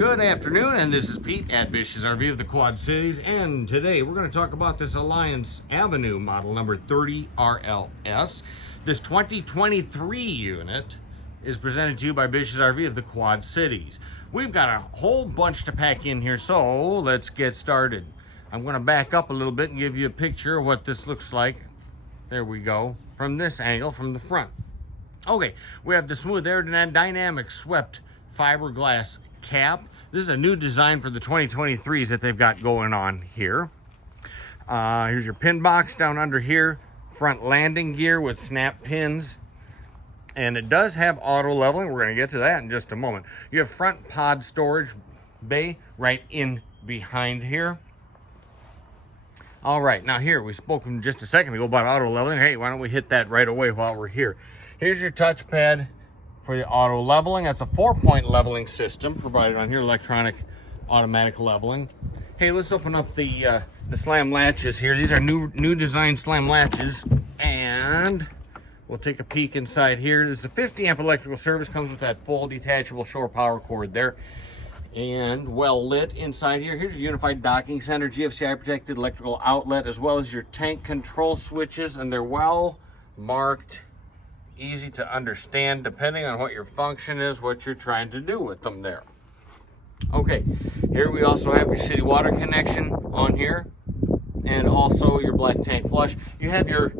Good afternoon, and this is Pete at Bish's RV of the Quad Cities, and today we're going to talk about this Alliance Avenue model number 30 RLS. This 2023 unit is presented to you by Bish's RV of the Quad Cities. We've got a whole bunch to pack in here, so let's get started. I'm going to back up a little bit and give you a picture of what this looks like. There we go, from this angle, from the front. Okay, we have the smooth aerodynamic swept fiberglass cap. This is a new design for the 2023s that they've got going on here. Here's your pin box down under here. Front landing gear with snap pins. And it does have auto leveling. We're going to get to that in just a moment. You have front pod storage bay right in behind here. All right, now here, we spoke just a second ago about auto leveling. Hey, why don't we hit that right away while we're here? Here's your touchpad for the auto leveling. That's a 4-point leveling system provided on here, electronic automatic leveling. Hey, let's open up the slam latches here. These are new design slam latches, and we'll take a peek inside here. This is a 50 amp electrical service, comes with that full detachable shore power cord there, and well lit inside here. Here's your unified docking center, GFCI protected electrical outlet, as well as your tank control switches, and they're well marked, easy to understand depending on what your function is, what you're trying to do with them there. Okay, here we also have your city water connection on here, and also your black tank flush. You have your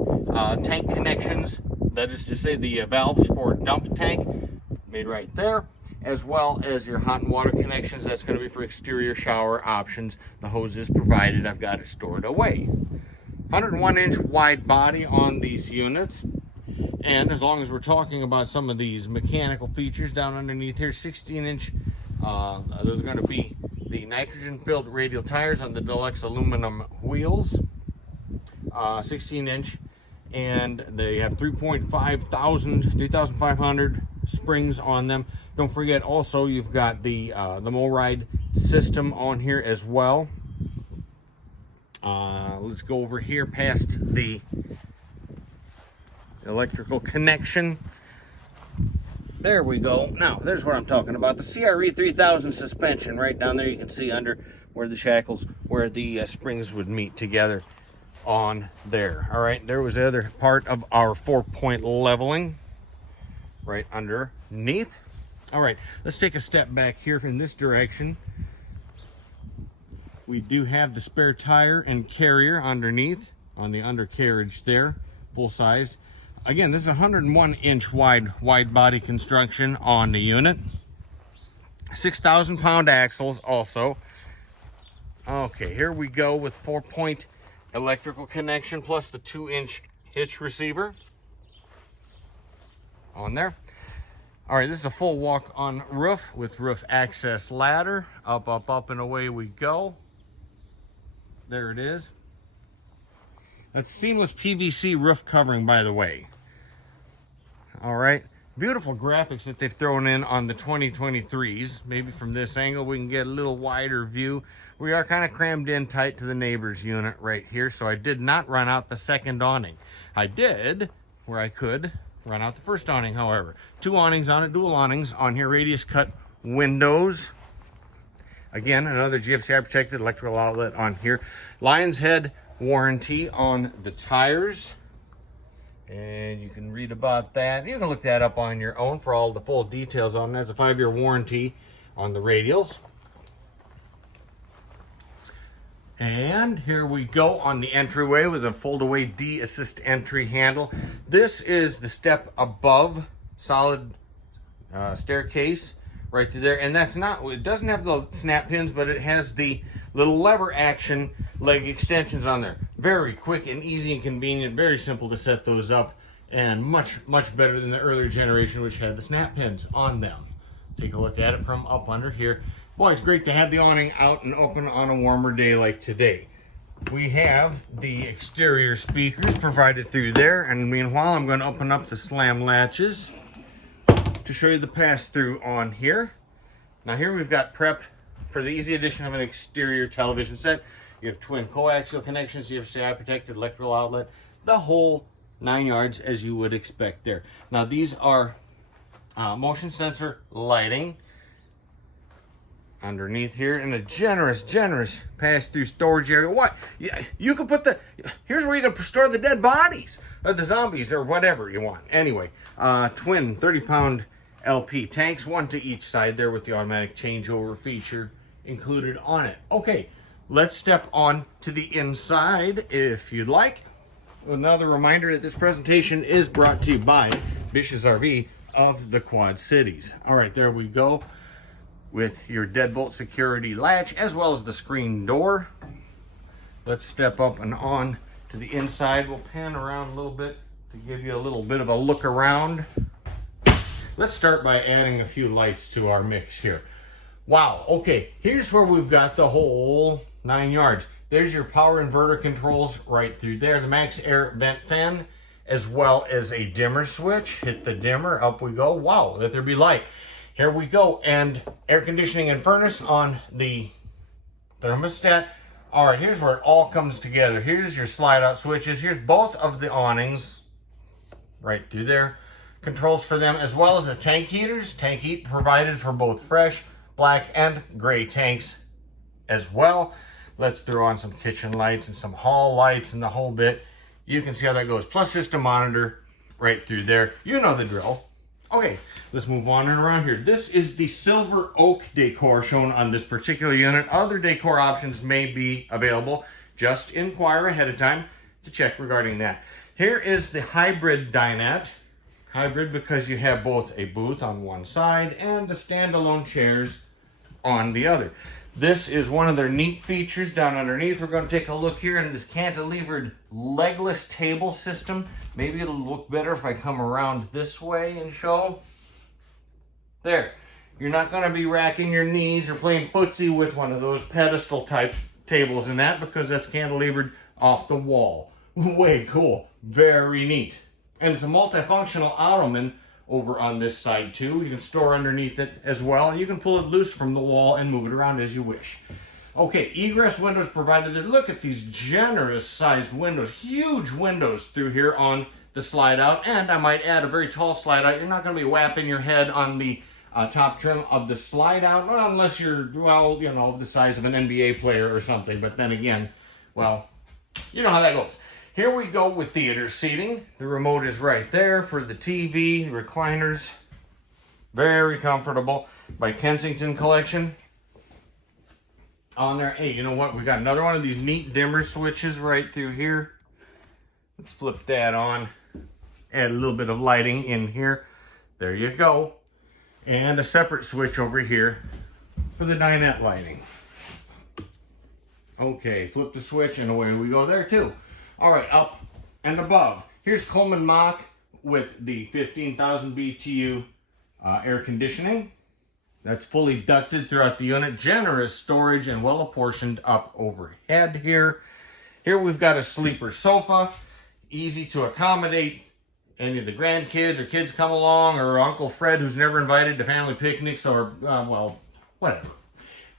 tank connections, that is to say the valves for dump tank, made right there, as well as your hot and water connections. That's going to be for exterior shower options. The hose is provided. I've got it stored away. 101-inch wide body on these units. And as long as we're talking about some of these mechanical features down underneath here, 16-inch, those are going to be the nitrogen-filled radial tires on the deluxe aluminum wheels, 16-inch, and they have 3,500 springs on them. Don't forget, also, you've got the MoRide system on here as well. Let's go over here past the electrical connection. There we go. Now, there's what I'm talking about. The CRE 3000 suspension right down there. You can see under where the shackles, where the springs would meet together on there. All right, there was the other part of our 4-point leveling right underneath. All right, let's take a step back here in this direction. We do have the spare tire and carrier underneath on the undercarriage there, full-sized. Again, this is a 101-inch wide body construction on the unit. 6,000-pound axles also. Okay, here we go with 4-point electrical connection plus the 2-inch hitch receiver on there. All right, this is a full walk-on roof with roof access ladder. Up, up, up, and away we go. There it is. That's seamless PVC roof covering, by the way. All right, beautiful graphics that they've thrown in on the 2023s. Maybe from this angle we can get a little wider view. We are kind of crammed in tight to the neighbor's unit right here, so I did not run out the second awning. I did, where I could, run out the first awning, however. 2 awnings on it, dual awnings on here, radius cut windows. Again, another GFCI protected electrical outlet on here. Lion's Head warranty on the tires. And you can read about that. You can look that up on your own for all the full details on that. It's a 5-year warranty on the radials. And here we go on the entryway with a fold-away D-assist entry handle. This is the step above solid staircase right through there. And that's not, it doesn't have the snap pins, but it has the little lever action leg extensions on there. Very quick and easy and convenient. Very simple to set those up, and much better than the earlier generation, which had the snap pins on them. Take a look at it from up under here. Boy, it's great to have the awning out and open on a warmer day like today. We have the exterior speakers provided through there, and meanwhile I'm going to open up the slam latches to show you the pass-through on here. Now here we've got prep for the easy addition of an exterior television set. You have twin coaxial connections, you have CI protected electrical outlet, the whole 9 yards as you would expect there. Now these are motion sensor lighting. underneath here in a generous pass-through storage area. What? Yeah, you can put here's where you can store the dead bodies of the zombies or whatever you want. Anyway, twin 30-pound LP tanks, one to each side there with the automatic changeover feature included on it. Okay, let's step on to the inside if you'd like. Another reminder that this presentation is brought to you by Bish's RV of the Quad Cities. All right, there we go with your deadbolt security latch as well as the screen door. Let's step up and on to the inside. We'll pan around a little bit to give you a little bit of a look around. Let's start by adding a few lights to our mix here. Wow, okay, here's where we've got the whole 9 yards. There's your power inverter controls right through there. The max air vent fan, as well as a dimmer switch. Hit the dimmer, up we go. Wow, let there be light. Here we go, and air conditioning and furnace on the thermostat. All right, here's where it all comes together. Here's your slide out switches. Here's both of the awnings right through there. Controls for them, as well as the tank heaters. Tank heat provided for both fresh, black, and gray tanks as well. Let's throw on some kitchen lights and some hall lights and the whole bit. You can see how that goes. Plus system monitor right through there. You know the drill. Okay, let's move on and around here. This is the silver oak decor shown on this particular unit. Other decor options may be available. Just inquire ahead of time to check regarding that. Here is the hybrid dinette. Hybrid because you have both a booth on one side and the standalone chairs on the other. This is one of their neat features down underneath. We're going to take a look here in this cantilevered legless table system. Maybe it'll look better if I come around this way and show. There. You're not going to be racking your knees or playing footsie with one of those pedestal type tables in that because that's cantilevered off the wall. Way cool. Very neat. And it's a multifunctional ottoman over on this side too. You can store underneath it as well. You can pull it loose from the wall and move it around as you wish. Okay, egress windows provided there. Look at these generous sized windows. Huge windows through here on the slide out. And I might add a very tall slide out. You're not going to be whapping your head on the top trim of the slide out. Well, unless you're, well, you know, the size of an NBA player or something. But then again, well, you know how that goes. Here we go with theater seating. The remote is right there for the TV, recliners. Very comfortable. By Kensington Collection. On there. Hey, you know what? We got another one of these neat dimmer switches right through here. Let's flip that on. Add a little bit of lighting in here. There you go. And a separate switch over here for the dinette lighting. Okay, flip the switch and away we go there too. All right, up and above. Here's Coleman Mach with the 15,000 BTU air conditioning. That's fully ducted throughout the unit. Generous storage and well apportioned up overhead here. Here we've got a sleeper sofa. Easy to accommodate any of the grandkids or kids come along, or Uncle Fred who's never invited to family picnics, or, well, whatever.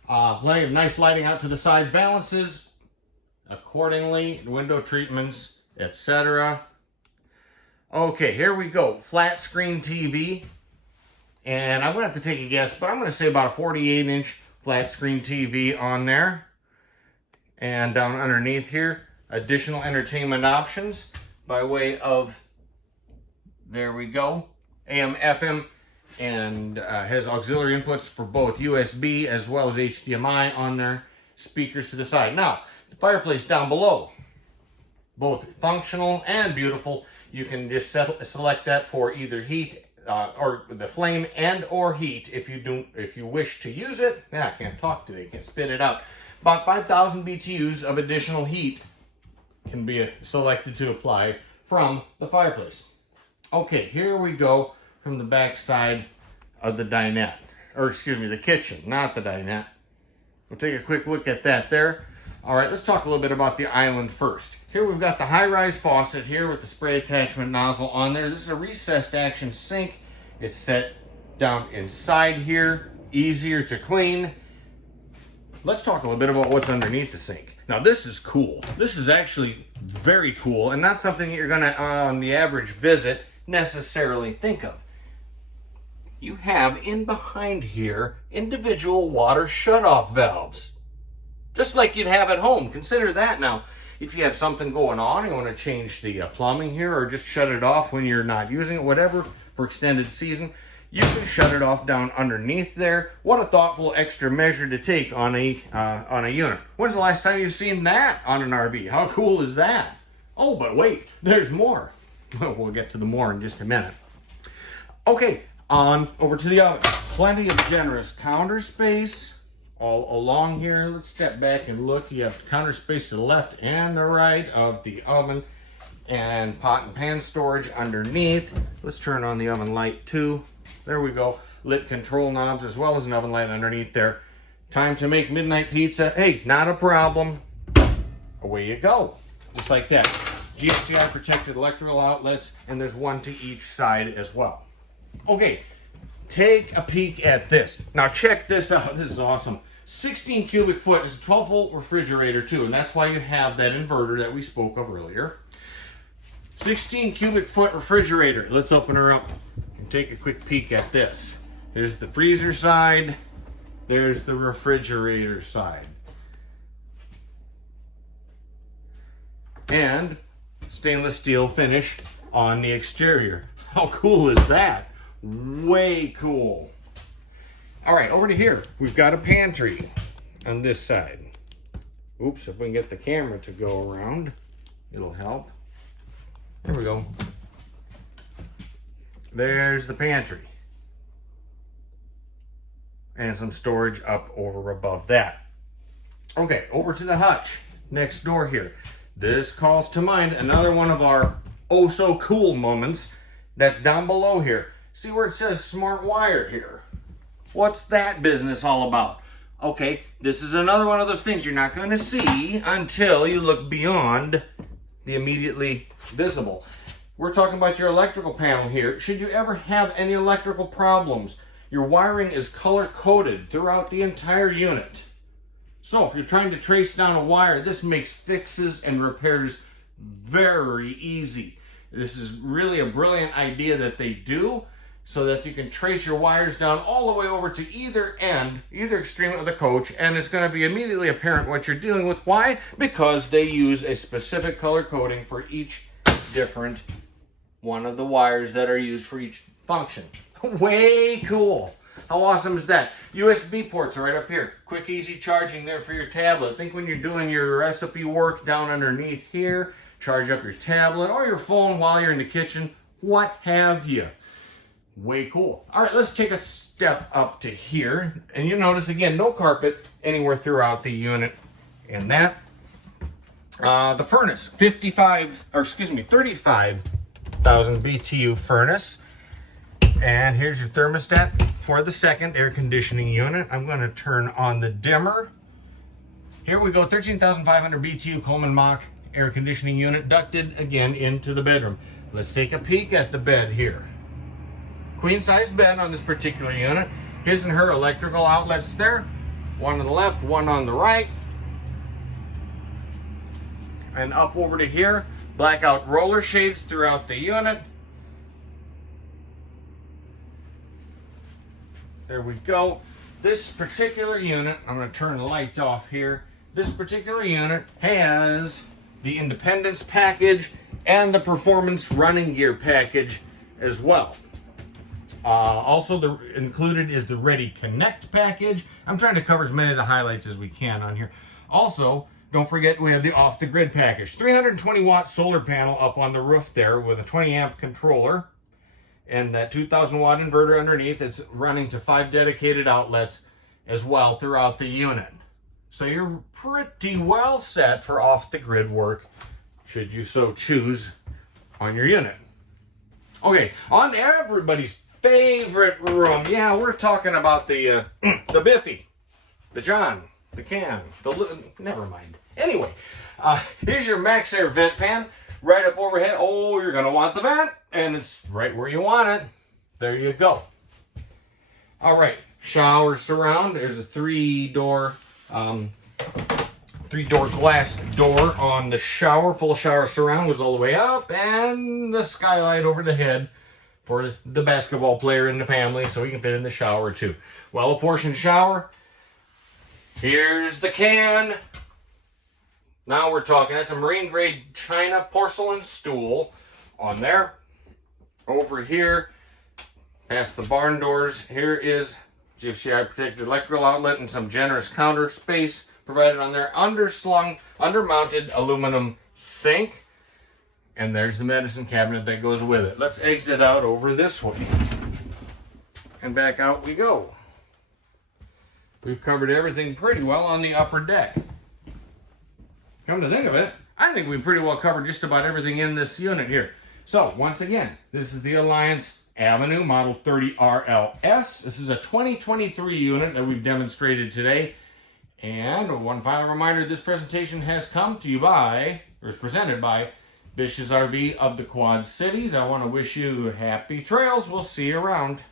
Plenty of nice lighting out to the sides. Balances accordingly, window treatments, etc. Okay, here we go. Flat screen TV. And I'm going to have to take a guess, but I'm going to say about a 48-inch flat screen TV on there. And down underneath here, additional entertainment options by way of, there we go, AM, FM, and has auxiliary inputs for both USB as well as HDMI on there. Speakers to the side. Now, the fireplace down below, both functional and beautiful. You can just select that for either heat or the flame and or heat if you wish to use it. Yeah, I can't talk today, can't spit it out. About 5,000 BTUs of additional heat can be selected to apply from the fireplace. Okay, here we go from the back side of the dinette, or excuse me, the kitchen, not the dinette. We'll take a quick look at that there. All right, let's talk a little bit about the island first. Here we've got the high-rise faucet here with the spray attachment nozzle on there. This is a recessed action sink. It's set down inside here, easier to clean. Let's talk a little bit about what's underneath the sink. Now this is cool. This is actually very cool and not something that you're gonna, on the average visit, necessarily think of. you have in behind here individual water shutoff valves. Just like you'd have at home. Consider that now. If you have something going on, you want to change the plumbing here or just shut it off when you're not using it, whatever, for extended season, you can shut it off down underneath there. What a thoughtful extra measure to take on a unit. When's the last time you've seen that on an RV? How cool is that? Oh, but wait, there's more. We'll get to the more in just a minute. Okay, on over to the oven. Plenty of generous counter space all along here. Let's step back and look. You have counter space to the left and the right of the oven, and pot and pan storage underneath. Let's turn on the oven light too. There we go. Lit control knobs as well as an oven light underneath there. Time to make midnight pizza. Hey, not a problem. Away you go. Just like that. GFCI protected electrical outlets, and there's one to each side as well. Okay, take a peek at this. Now check this out. This is awesome. 16 cubic foot is a 12 volt refrigerator too, and that's why you have that inverter that we spoke of earlier. 16 cubic foot refrigerator. Let's open her up and take a quick peek at this. There's the freezer side. There's the refrigerator side. And stainless steel finish on the exterior. How cool is that? Way cool. All right, over to here. We've got a pantry on this side. Oops, if we can get the camera to go around, it'll help. There we go. There's the pantry. And some storage up over above that. Okay, over to the hutch next door here. This calls to mind another one of our oh so cool moments that's down below here. See where it says smart wire here? What's that business all about? Okay, this is another one of those things you're not going to see until you look beyond the immediately visible. We're talking about your electrical panel here. Should you ever have any electrical problems, your wiring is color coded throughout the entire unit. So if you're trying to trace down a wire, this makes fixes and repairs very easy. This is really a brilliant idea that they do, so that you can trace your wires down all the way over to either end, either extreme of the coach, and it's going to be immediately apparent what you're dealing with. Why? Because they use a specific color coding for each different one of the wires that are used for each function. Way cool. How awesome is that? USB ports are right up here. Quick, easy charging there for your tablet. Think when you're doing your recipe work down underneath here, charge up your tablet or your phone while you're in the kitchen, what have you. Way cool. All right, let's take a step up to here. And you notice, again, no carpet anywhere throughout the unit. And that, the furnace, 35,000 BTU furnace. And here's your thermostat for the second air conditioning unit. I'm going to turn on the dimmer. Here we go, 13,500 BTU Coleman Mach air conditioning unit ducted again into the bedroom. Let's take a peek at the bed here. Queen size bed on this particular unit. His and her electrical outlets there. One on the left, one on the right. And up over to here, blackout roller shades throughout the unit. There we go. This particular unit, I'm going to turn the lights off here. This particular unit has the Independence package and the Performance running gear package as well. Also included is the Ready Connect package. I'm trying to cover as many of the highlights as we can on here. Also, don't forget we have the Off the Grid package. 320 watt solar panel up on the roof there with a 20 amp controller. And that 2,000 watt inverter underneath. It's running to 5 dedicated outlets as well throughout the unit. So you're pretty well set for off the grid work, should you so choose, on your unit. Okay, on to everybody's favorite room. Yeah, we're talking about the Biffy, the John, the Can, never mind. Anyway, here's your Max Air vent fan right up overhead. Oh, you're going to want the vent, and it's right where you want it. There you go. All right, shower surround. There's a three-door glass door on the shower. Full shower surround goes all the way up, and the skylight over the head for the basketball player in the family, so he can fit in the shower too. Well-apportioned shower. Here's the can. Now we're talking. That's a marine grade China porcelain stool on there. Over here, past the barn doors, here is GFCI protected electrical outlet and some generous counter space provided on there. Underslung, undermounted aluminum sink. And there's the medicine cabinet that goes with it. Let's exit out over this way. And back out we go. We've covered everything pretty well on the upper deck. Come to think of it, I think we pretty well covered just about everything in this unit here. So, once again, this is the Alliance Avenue Model 30 RLS. This is a 2023 unit that we've demonstrated today. And one final reminder, this presentation has come to you by, or is presented by, Bish's RV of the Quad Cities. I want to wish you happy trails. We'll see you around.